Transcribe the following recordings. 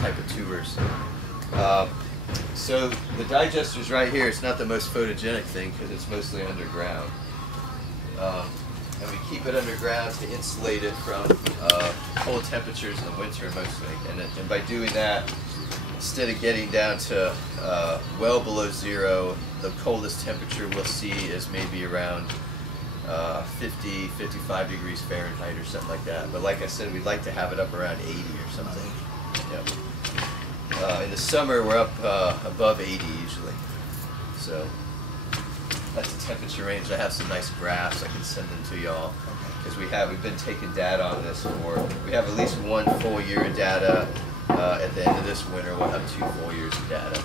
type of tours. So the digester's right here. It's not the most photogenic thing because it's mostly underground. And we keep it underground to insulate it from cold temperatures in the winter mostly. And by doing that, instead of getting down to well below zero, the coldest temperature we'll see is maybe around 50, 55 degrees Fahrenheit or something like that. But like I said, we'd like to have it up around 80 or something. Yep. In the summer, we're up above 80 usually. So that's the temperature range. I have some nice graphs. I can send them to y'all because we've been taking data on this we have at least one full year of data. At the end of this winter, we'll have 2 full years of data.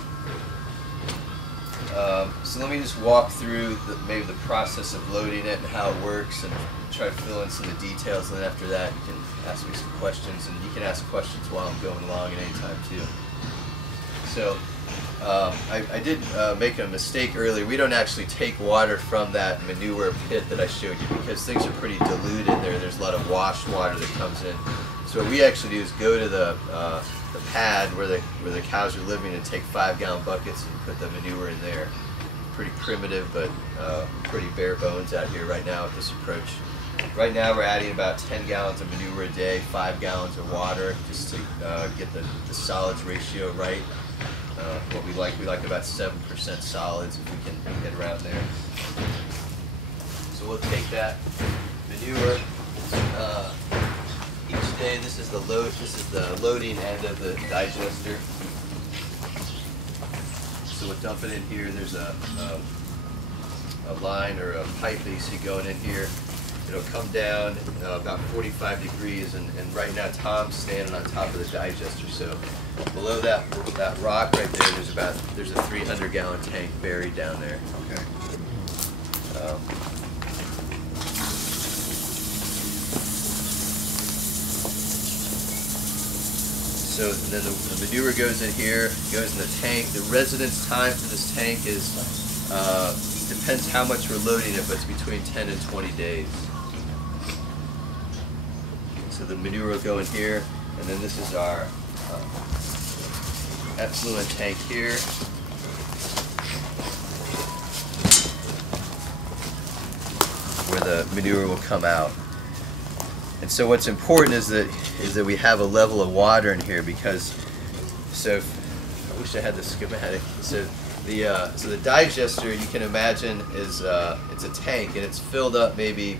So let me just walk through maybe the process of loading it and how it works, and try to fill in some of the details. And then after that, you can ask me some questions, and you can ask questions while I'm going along at any time too. So I did make a mistake earlier. We don't actually take water from that manure pit that I showed you because things are pretty diluted there. There's a lot of washed water that comes in. So what we actually do is go to the pad where the cows are living and take 5-gallon buckets and put the manure in there. Pretty primitive, but pretty bare bones out here right now with this approach. Right now we're adding about 10 gallons of manure a day, 5 gallons of water, just to get the solids ratio right. What we like about 7% solids if we can get around there. So we'll take that manure each day. This is the loading end of the digester. So we'll dump it in here. There's a line or a pipe that you see going in here. It'll come down about 45 degrees, and right now Tom's standing on top of the digester. So below that rock right there, there's a 300-gallon tank buried down there. Okay. So then the manure goes in here, goes in the tank. The residence time for this tank is depends how much we're loading it, but it's between 10 and 20 days. So the manure will go in here, and then this is our effluent tank here. Where the manure will come out. And so what's important is that we have a level of water in here, because I wish I had the schematic. So the digester, you can imagine, is it's a tank, and it's filled up maybe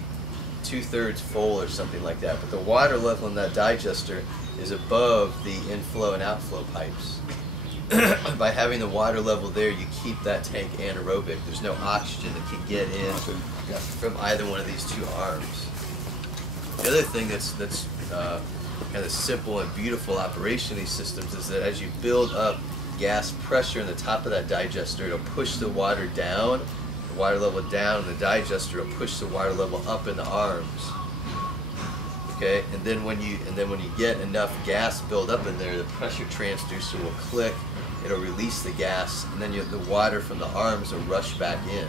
2/3 full or something like that, but the water level in that digester is above the inflow and outflow pipes. By having the water level there, you keep that tank anaerobic. There's no oxygen that can get in from either one of these 2 arms. The other thing that's kind of simple and beautiful operation of these systems is that as you build up gas pressure in the top of that digester, it'll push the water down, the water level down in the digester will push the water level up in the arms. Okay, and then when you get enough gas built up in there, the pressure transducer will click, it'll release the gas, and then the water from the arms will rush back in.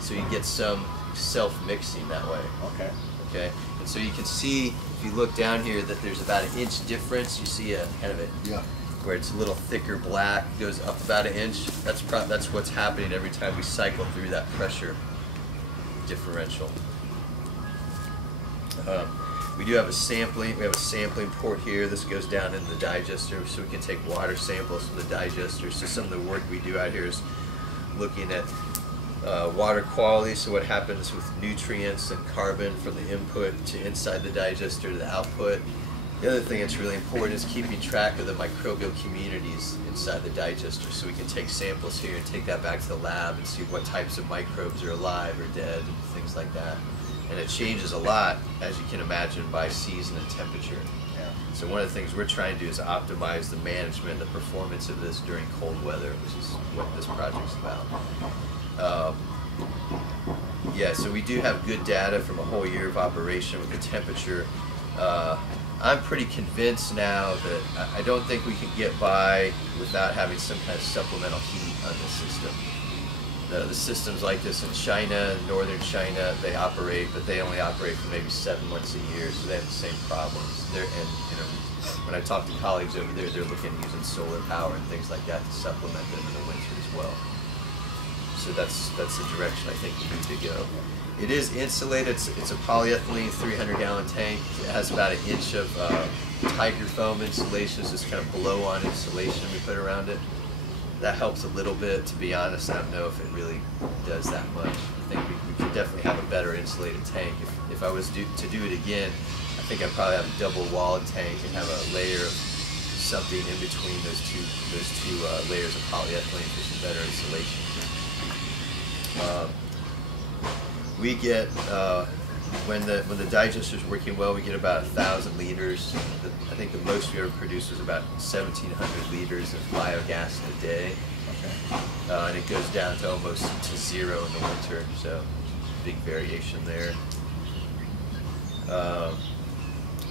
So you get some self-mixing that way. Okay. Okay, and so you can see, if you look down here, that there's about 1 inch difference. You see a kind of where it's a little thicker black, goes up about 1 inch. That's what's happening every time we cycle through that pressure differential. We do have a sampling. We have a sampling port here. This goes down into the digester, so we can take water samples from the digester. So some of the work we do out here is looking at water quality, so what happens with nutrients and carbon from the input to inside the digester to the output. The other thing that's really important is keeping track of the microbial communities inside the digester, so we can take samples here and take that back to the lab and see what types of microbes are alive or dead and things like that. And it changes a lot, as you can imagine, by season and temperature. So one of the things we're trying to do is optimize the management, the performance of this during cold weather, which is what this project's about. Yeah, so we do have good data from a whole year of operation with the temperature. I'm pretty convinced now that I don't think we can get by without having some kind of supplemental heat on this system. The systems like this in China, northern China, they operate, but they only operate for maybe 7 months a year, so they have the same problems. when I talk to colleagues over there, they're looking at using solar power and things like that to supplement them in the winter as well. So that's the direction I think we need to go. It is insulated. It's a polyethylene 300-gallon tank. It has about 1 inch of tiger foam insulation. So it's kind of blow-on insulation we put around it. That helps a little bit. To be honest, I don't know if it really does that much. I think we could definitely have a better insulated tank. If I was to do it again, I think I'd probably have a double-walled tank and have a layer of something in between those two layers of polyethylene for some better insulation. We get when the digester's working well, we get about 1,000 liters. I think the most we ever produced was about 1,700 liters of biogas in a day, and it goes down to almost to 0 in the winter. So big variation there.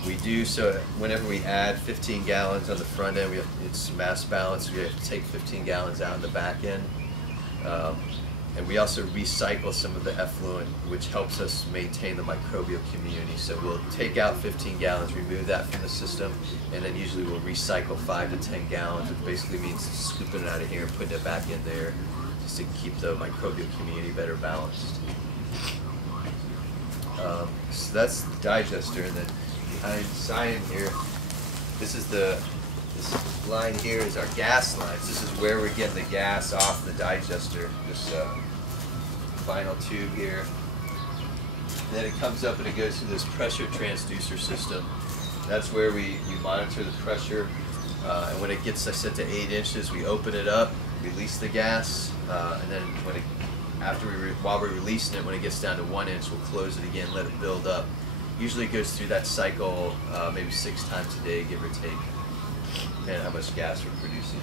We do so whenever we add 15 gallons on the front end, it's mass balance. We have to take 15 gallons out in the back end. And we also recycle some of the effluent, which helps us maintain the microbial community. So we'll take out 15 gallons, remove that from the system, and then usually we'll recycle 5 to 10 gallons, which basically means scooping it out of here and putting it back in there just to keep the microbial community better balanced. So that's the digester, and then behind Cyan here, this line here is our gas lines. This is where we're getting the gas off the digester, this vinyl tube here. And then it comes up and it goes through this pressure transducer system. That's where we monitor the pressure. And when it gets set to 8 inches, we open it up, release the gas, and then while we're releasing it, when it gets down to 1 inch, we'll close it again, let it build up. Usually it goes through that cycle maybe 6 times a day, give or take. And how much gas we're producing.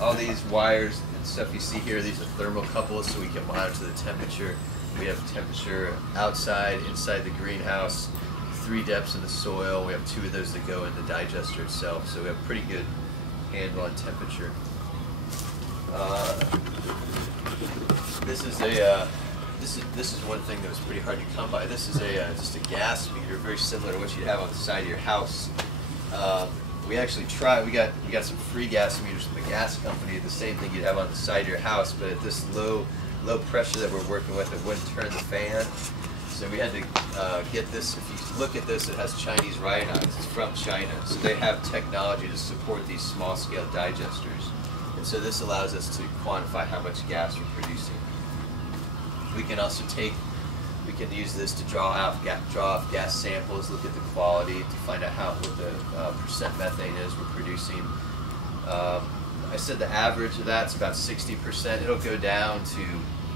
All these wires and stuff you see here, these are thermocouples, so we can monitor the temperature. We have temperature outside, inside the greenhouse, 3 depths in the soil. We have 2 of those that go in the digester itself, so we have a pretty good handle on temperature. This is one thing that was pretty hard to come by. This is just a gas meter, very similar to what you'd have on the side of your house. We actually tried. We got some free gas meters from the gas company. The same thing you'd have on the side of your house, but at this low pressure that we're working with, it wouldn't turn the fan. So we had to get this. If you look at this, it has Chinese writing on it. It's from China, so they have technology to support these small-scale digesters. And so this allows us to quantify how much gas we're producing. We can also use this to draw off gas samples, look at the quality to find out what the percent methane is we're producing. I said the average of that's about 60%. It'll go down to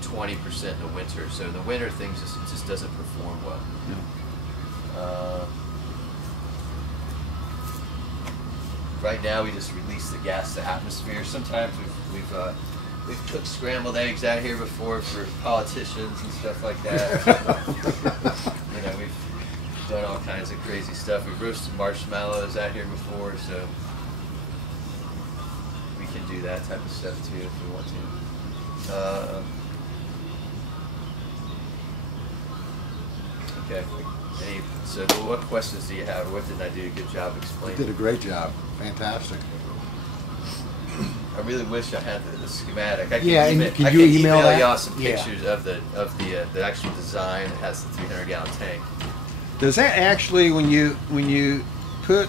20% in the winter. So in the winter, things just doesn't perform well. Yeah. Right now, we just release the gas to atmosphere. Sometimes we've cooked scrambled eggs out here before for politicians and stuff like that. We've done all kinds of crazy stuff. We've roasted marshmallows out here before, so we can do that type of stuff too if we want to. Okay. So what questions do you have? What did I do a good job explaining? You did a great job. Fantastic. I really wish I had the schematic. I can you email y'all some pictures of the actual design that has the 300-gallon tank. Does that actually, when you put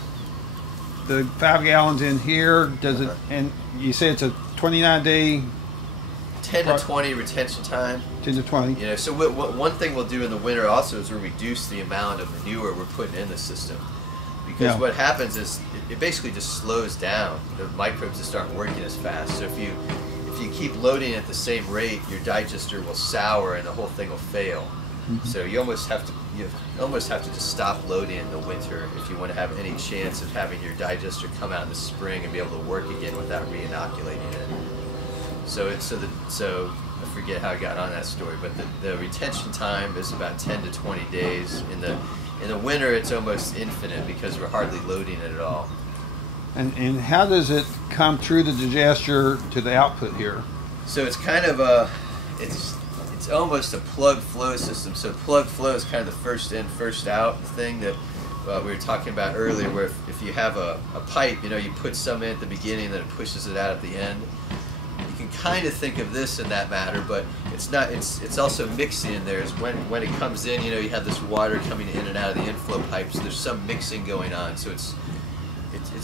the 5 gallons in here, does it? And you say it's a 29-day. 10 to 20 retention time. 10 to 20. So one thing we'll do in the winter also is we'll reduce the amount of manure we're putting in the system. Because what happens is it basically just slows down. The microbes just aren't working as fast. So if you keep loading at the same rate, your digester will sour and the whole thing will fail. Mm-hmm. So you almost have to just stop loading in the winter if you want to have any chance of having your digester come out in the spring and be able to work again without re-inoculating it. So I forget how I got on that story, but the retention time is about 10 to 20 days. In the winter, it's almost infinite because we're hardly loading it at all. And how does it come through the digester to the output here? So it's kind of it's almost a plug flow system. So plug flow is kind of the first in, first out thing that we were talking about earlier, where if you have a pipe, you know, you put some in at the beginning, then it pushes it out at the end. You can kind of think of this in that matter, but it's not. It's also mixing in there. Is when it comes in, you know, you have this water coming in and out of the inflow pipes. There's some mixing going on, so it's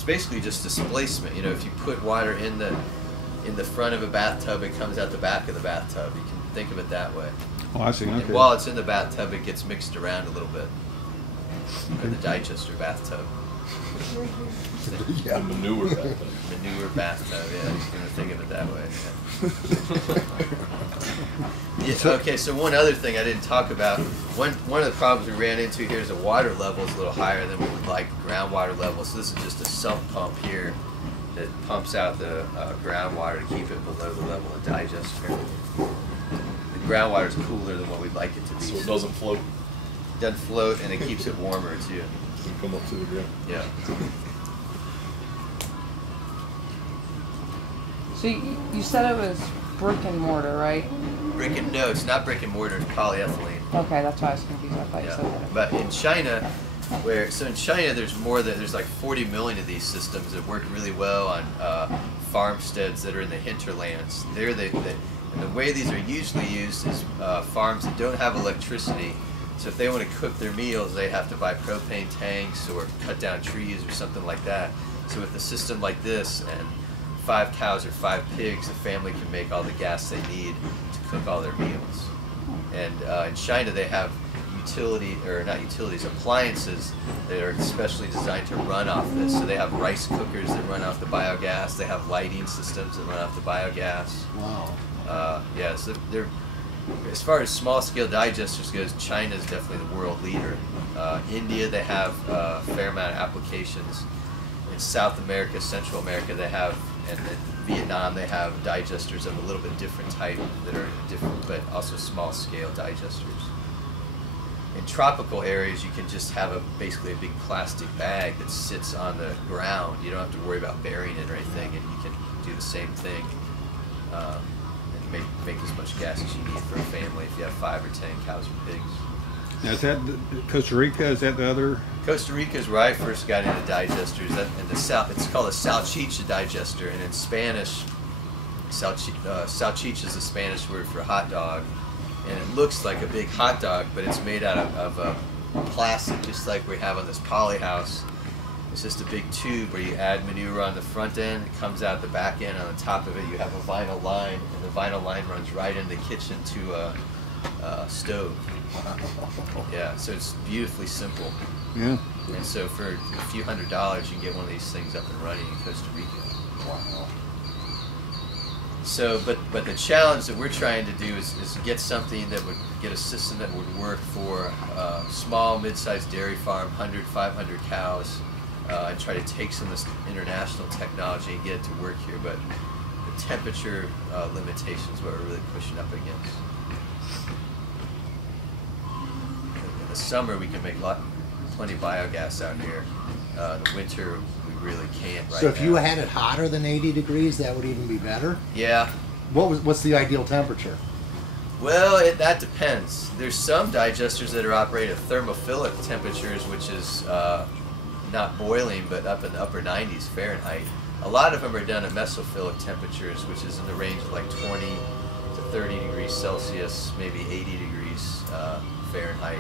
basically just displacement. You know, if you put water in the front of a bathtub, it comes out the back of the bathtub. You can think of it that way. Oh, I see. Okay. And while it's in the bathtub, it gets mixed around a little bit. In the digester bathtub. Yeah. Manure bathtub. Manure bathtub, yeah. I'm going to think of it that way. Yeah. Yeah, okay, so one other thing I didn't talk about. One of the problems we ran into here is the water level is a little higher than we would like, groundwater level. So this is just a sump pump here that pumps out the groundwater to keep it below the level of digester. The groundwater is cooler than what we'd like it to be. So it doesn't float. It doesn't float, and it keeps it warmer too. Doesn't come up to the ground. Yeah. So you said it was brick and mortar, right? No, it's not brick and mortar, it's polyethylene. Okay, that's why I was confused. I thought you said that. But in China, in China there's like 40 million of these systems that work really well on farmsteads that are in the hinterlands. And the way these are usually used is farms that don't have electricity. So if they want to cook their meals, they have to buy propane tanks or cut down trees or something like that. So with a system like this and 5 cows or 5 pigs, the family can make all the gas they need to cook all their meals. And in China, they have appliances that are especially designed to run off this. So they have rice cookers that run off the biogas. They have lighting systems that run off the biogas. Wow. Yeah, so they're, as far as small-scale digesters goes, China is definitely the world leader. India, they have a fair amount of applications. In South America, Central America, they have, and in Vietnam, they have digesters of a little bit different type that are different, but also small-scale digesters. In tropical areas, you can just have basically a big plastic bag that sits on the ground. You don't have to worry about burying it or anything, and you can do the same thing. Make as much gas as you need for a family if you have 5 or 10 cows or pigs. Now, is that Costa Rica? Is that the other? Costa Rica is where I first got into digesters. It's called a salchicha digester, and in Spanish, salchicha is the Spanish word for hot dog, and it looks like a big hot dog, but it's made out of plastic, just like we have on this poly house. It's just a big tube where you add manure on the front end, it comes out the back end. On the top of it, you have a vinyl line, and the vinyl line runs right in the kitchen to a stove. Yeah, so it's beautifully simple. Yeah. And so for a few $100s, you can get one of these things up and running in Costa Rica. Wow. So, but the challenge that we're trying to do is get something that would get a system that would work for a small, mid-sized dairy farm, 100, 500 cows, and try to take some of this international technology and get it to work here. But the temperature limitations is what we're really pushing up against. In the summer, we can make plenty of biogas out here. The winter, we really can't right now. So if you had it hotter than 80 degrees, that would even be better? Yeah. What's the ideal temperature? Well, that depends. There's some digesters that are operated at thermophilic temperatures, which is not boiling, but up in the upper 90s Fahrenheit. A lot of them are done at mesophilic temperatures, which is in the range of like 20 to 30 degrees Celsius, maybe 80 degrees Fahrenheit.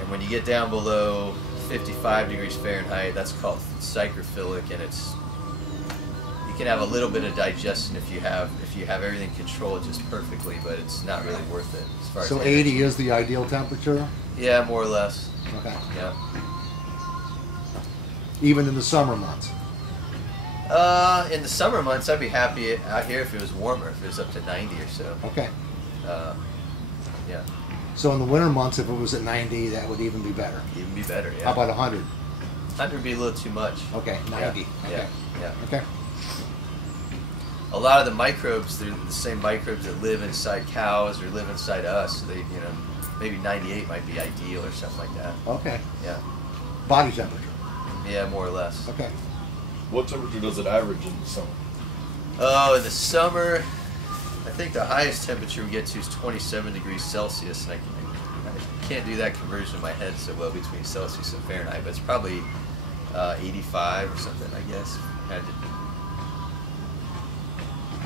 And when you get down below 55 degrees Fahrenheit, that's called psychrophilic, and you can have a little bit of digestion if you have everything controlled just perfectly, but it's not really worth it as far as So 80 is the ideal temperature? Yeah, more or less. Okay. Yeah. Even in the summer months? In the summer months, I'd be happy out here if it was warmer, if it was up to 90 or so. Okay. Yeah. So in the winter months, if it was at 90, that would even be better? Even be better, yeah. How about 100? 100 would be a little too much. Okay, 90. Yeah. Okay. Yeah. Okay. A lot of the microbes, they're the same microbes that live inside cows or live inside us. So they, maybe 98 might be ideal or something like that. Okay. Yeah. Body temperature? Yeah, more or less. Okay. What temperature does it average in the summer? Oh, in the summer, I think the highest temperature we get to is 27 degrees Celsius, and can't do that conversion in my head so well between Celsius and Fahrenheit, but it's probably 85 or something, I guess. Had to,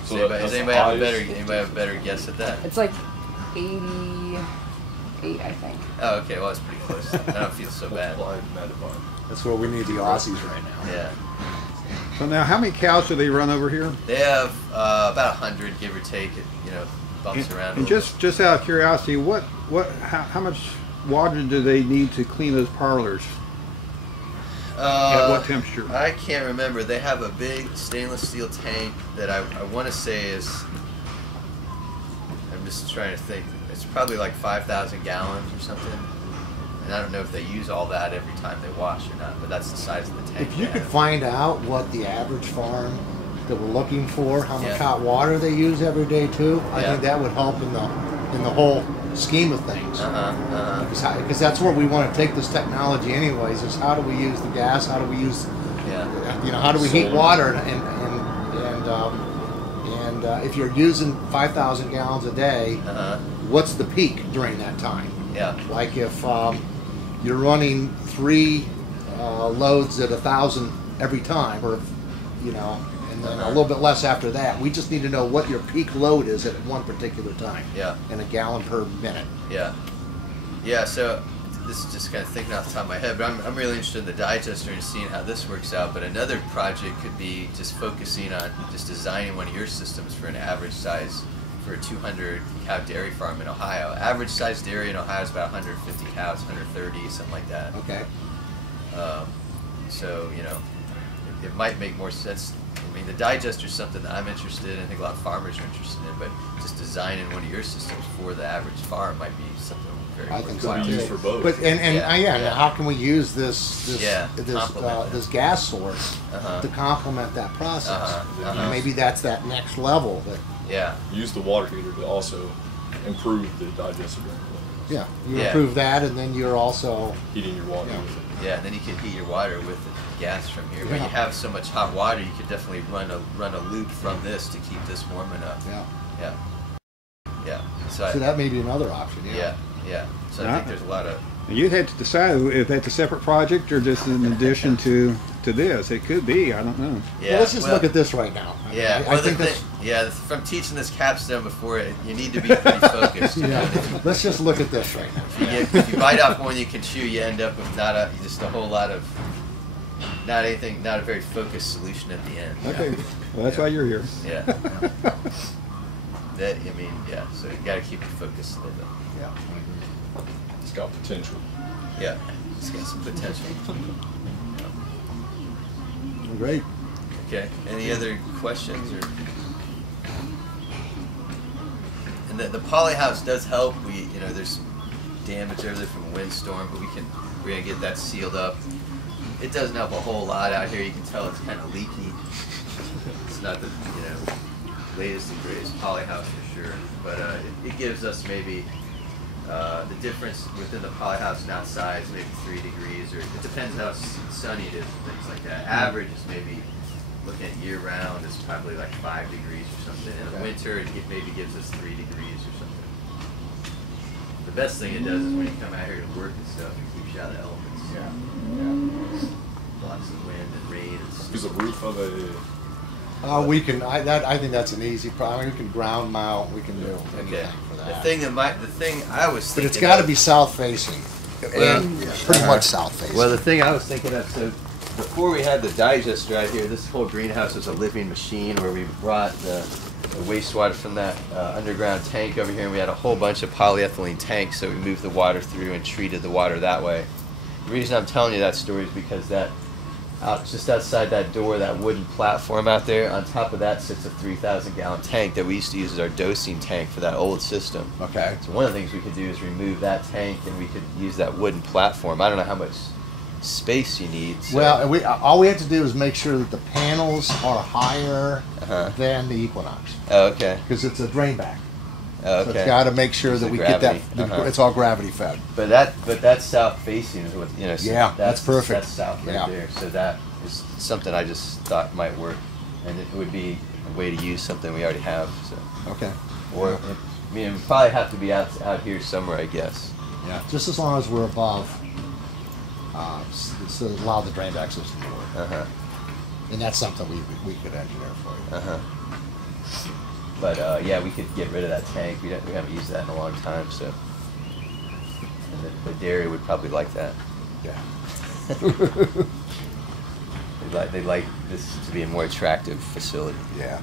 So does that's the anybody have a highest? better guess at that? It's like 88, I think. Oh, okay. Well, it's pretty close. I don't feel so bad. Multiplied and multiplied. That's where we need the Aussies right now. Yeah. So now, how many cows do they run over here? They have about 100, give or take. It bumps around. a And little just out of curiosity, how much water do they need to clean those parlors? bit. At what temperature? I can't remember. They have a big stainless steel tank that I want to say is. I'm just trying to think. It's probably like 5,000 gallons or something. And I don't know if they use all that every time they wash or not, but that's the size of the tank. If you they could have. find out what the average farm that we're looking for, how much Yeah. hot water they use every day too, I Yeah. think that would help in the whole scheme of things. Because that's where we want to take this technology anyways, is how do we use the gas, how do we use, Yeah. how do we heat Solar. water, and if you're using 5,000 gallons a day, what's the peak during that time? Yeah. Like if you're running 3 loads at 1,000 every time, or and then a little bit less after that. We just need to know what your peak load is at one particular time. Yeah. And a gallon per minute. Yeah. Yeah, so this is just kind of thinking off the top of my head, but I'm really interested in the digester and seeing how this works out. But another project could be just focusing on just designing one of your systems for an average size for a 200 cow dairy farm in Ohio. Average size dairy in Ohio is about 150 cows, 130, something like that. Okay. So, it might make more sense. I mean, the digester is something that I'm interested in. I think a lot of farmers are interested in, but just designing one of your systems for the average farm might be something very I think so worthwhile. Could be too. used for both. But and Yeah. how can we use this Complement this gas source Uh-huh. to complement that process? Uh-huh. Maybe that's that next level. That Yeah. Use the water heater to also improve the digester during yeah, you Yeah. improve that, and then you're also heating your water Yeah. with it. Yeah, and then you can heat your water with the gas from here. When Yeah. you have so much hot water, you could definitely run a loop from this to keep this warm enough. yeah. Yeah. So, So that may be another option. yeah. So I think there's a lot of You'd have to decide if that's a separate project or just in addition to this. It could be. I don't know. yeah. Well, let's just look at this right now. Yeah, I well, think that's. from teaching this capstone before, you need to be pretty focused. You know? Yeah. Let's just look at this right now. If you bite off more than you can chew, you end up with just a whole lot of not a very focused solution at the end. Okay. Well, that's why you're here. Yeah. So you got to keep it focused a little bit. Yeah. It's got potential. Yeah, it's got some potential. Great. Okay. Any other questions or? And the polyhouse does help. There's damage over there from a windstorm, but we're gonna get that sealed up. It doesn't help a whole lot out here. You can tell it's kind of leaky. It's not the latest and greatest polyhouse for sure, but it gives us maybe the difference within the polyhouse and outside is maybe 3 degrees, or it depends how sunny it is and things like that. Average is maybe, looking at year round, is probably like 5 degrees or something. In the winter, it maybe gives us 3 degrees or something. The best thing it does is when you come out here to work and stuff, it keeps you out of the elements. Blocks the wind and rain and stuff. Is the roof of a We can. I think that's an easy problem. We can ground mount. We can do anything Okay. for The that. thing I was But thinking it's got to of- be south facing. Well, Pretty much south facing. Well, the thing I was thinking of, so before we had the digester out here, this whole greenhouse was a living machine where we brought the wastewater from that underground tank over here, and we had a whole bunch of polyethylene tanks, so we moved the water through and treated the water that way. The reason I'm telling you that story is because just outside that door, that wooden platform out there, on top of that sits a 3,000-gallon tank that we used to use as our dosing tank for that old system. Okay. So one of the things we could do is remove that tank, and we could use that wooden platform. I don't know how much space you need. So. Well, all we have to do is make sure that the panels are higher Uh-huh. than the Equinox, Oh, okay. because it's a drain back. Oh, So okay. it's got to make sure It's that the we get gravity. that. Uh-huh. It's all gravity fed. But that south facing is what So Yeah, that's perfect. That's south right Yeah. there. So that is something I just thought might work, and it would be a way to use something we already have. So, Okay. or we probably have to be out here somewhere, I guess. Yeah, just as long as we're above, so allow the drain back system to work. And that's something we could engineer for you. But yeah, we could get rid of that tank. We haven't used that in a long time, so. And the dairy would probably like that. Yeah. They'd like this to be a more attractive facility. Yeah.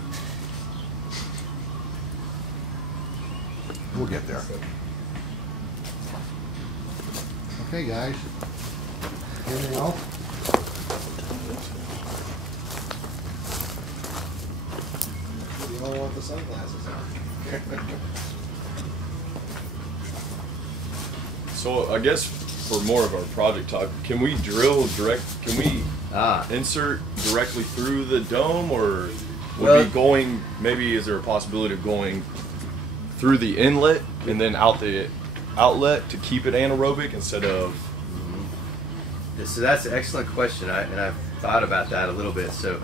We'll get there. Okay, guys. Anything else? You don't want the sunglasses on. So I guess for more of our project talk, can we drill direct? Can we insert directly through the dome, or would be going? Maybe is there a possibility of going through the inlet and then out the outlet to keep it anaerobic instead of? So that's an excellent question, and I've thought about that a little bit. So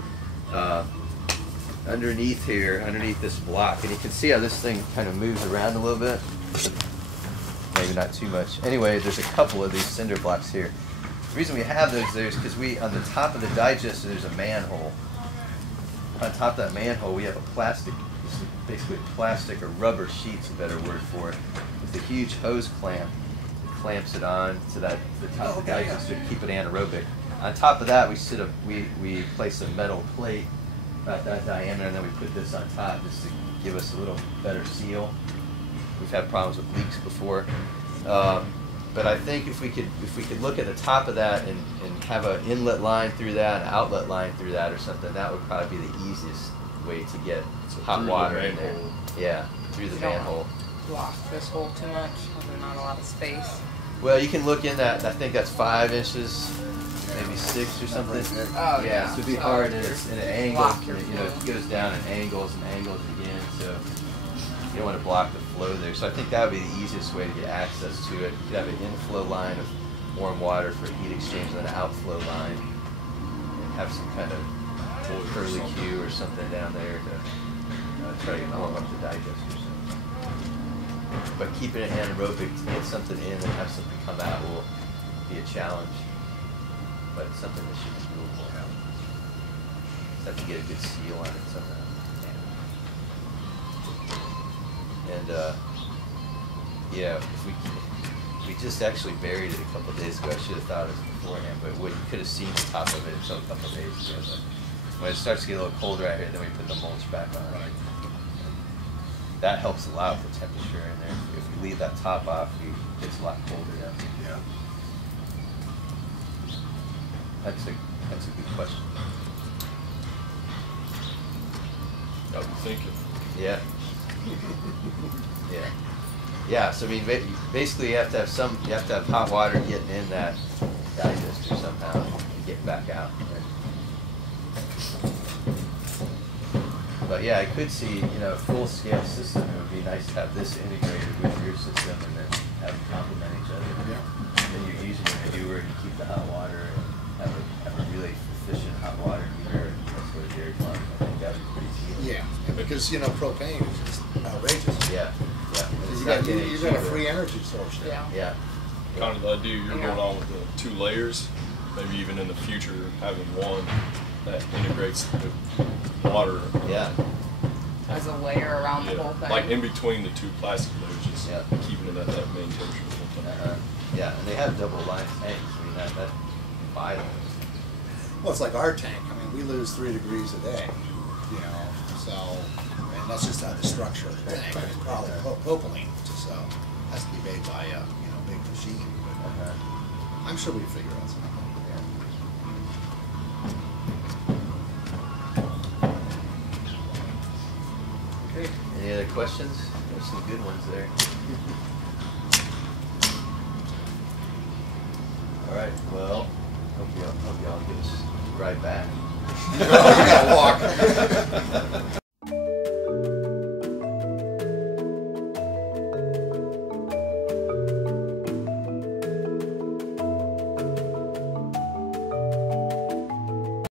underneath here, underneath this block, and you can see how this thing kind of moves around a little bit. Maybe not too much. Anyway, there's a couple of these cinder blocks here. The reason we have those there is because on the top of the digester, there's a manhole. On top of that manhole, we have a plastic, basically plastic or rubber sheet's a better word for it, with a huge hose clamp. Clamps it on to the top of the digester to keep it anaerobic. On top of that, we place a metal plate about that diameter, and then we put this on top just to give us a little better seal. We've had problems with leaks before, but I think if we could look at the top of that and have an inlet line through that, an outlet line through that, or something, that would probably be the easiest way to get hot water in there. Yeah, through the manhole. Block this hole too much. There's not a lot of space. Well, you can look in that. I think that's 5 inches, maybe 6 or something. Oh, yeah. So it'd be hard, and it angles. Block your It goes down and angles again. So you don't want to block the flow there. So I think that would be the easiest way to get access to it. You could have an inflow line of warm water for heat exchange, and then an outflow line, and have some kind of curly Q or something down there to try to warm up the digester. But keeping it anaerobic to get something in and have something come out will be a challenge. But it's something that should be doable. Just have to get a good seal on it somehow. And yeah, if we just actually buried it a couple of days ago. I should have thought of it beforehand, but you could have seen the top of it until a couple of days ago. But when it starts to get a little colder out here, then we put the mulch back on. That helps a lot with the temperature in there. If we leave that top off, it gets a lot colder down here. Yeah. That's a good question. Got me thinking. Yeah. Yeah. Yeah. So I mean, basically, you have to have hot water getting in that digester somehow and get back out. But yeah, I could see, a full-scale system. It would be nice to have this integrated with your system and then have them complement each other. Yeah. And then you're using a manure to keep the hot water and have a really efficient hot water heater. That's what a dairy farm. I think that would be pretty key. Yeah, because propane is just outrageous. Yeah. Yeah. You got a free energy source there. Yeah. Yeah. Kind of the idea you're going on with the 2 layers. Maybe even in the future having one that integrates the water. Yeah. As a layer around the whole thing. Like in between the 2 plastic layers, just Yeah. keeping it at that main temperature. Yeah, and they have double line tanks. I mean, that's vital. Well, it's like our tank. I mean, we lose 3 degrees a day, so, and that's just out of the structure of the tank. It's probably propylene, which is, has to be made by a, big machine. But I'm sure we figure out something. Okay. Any other questions? There's some good ones there. All right. Well, hope y'all get us right back. You gotta walk.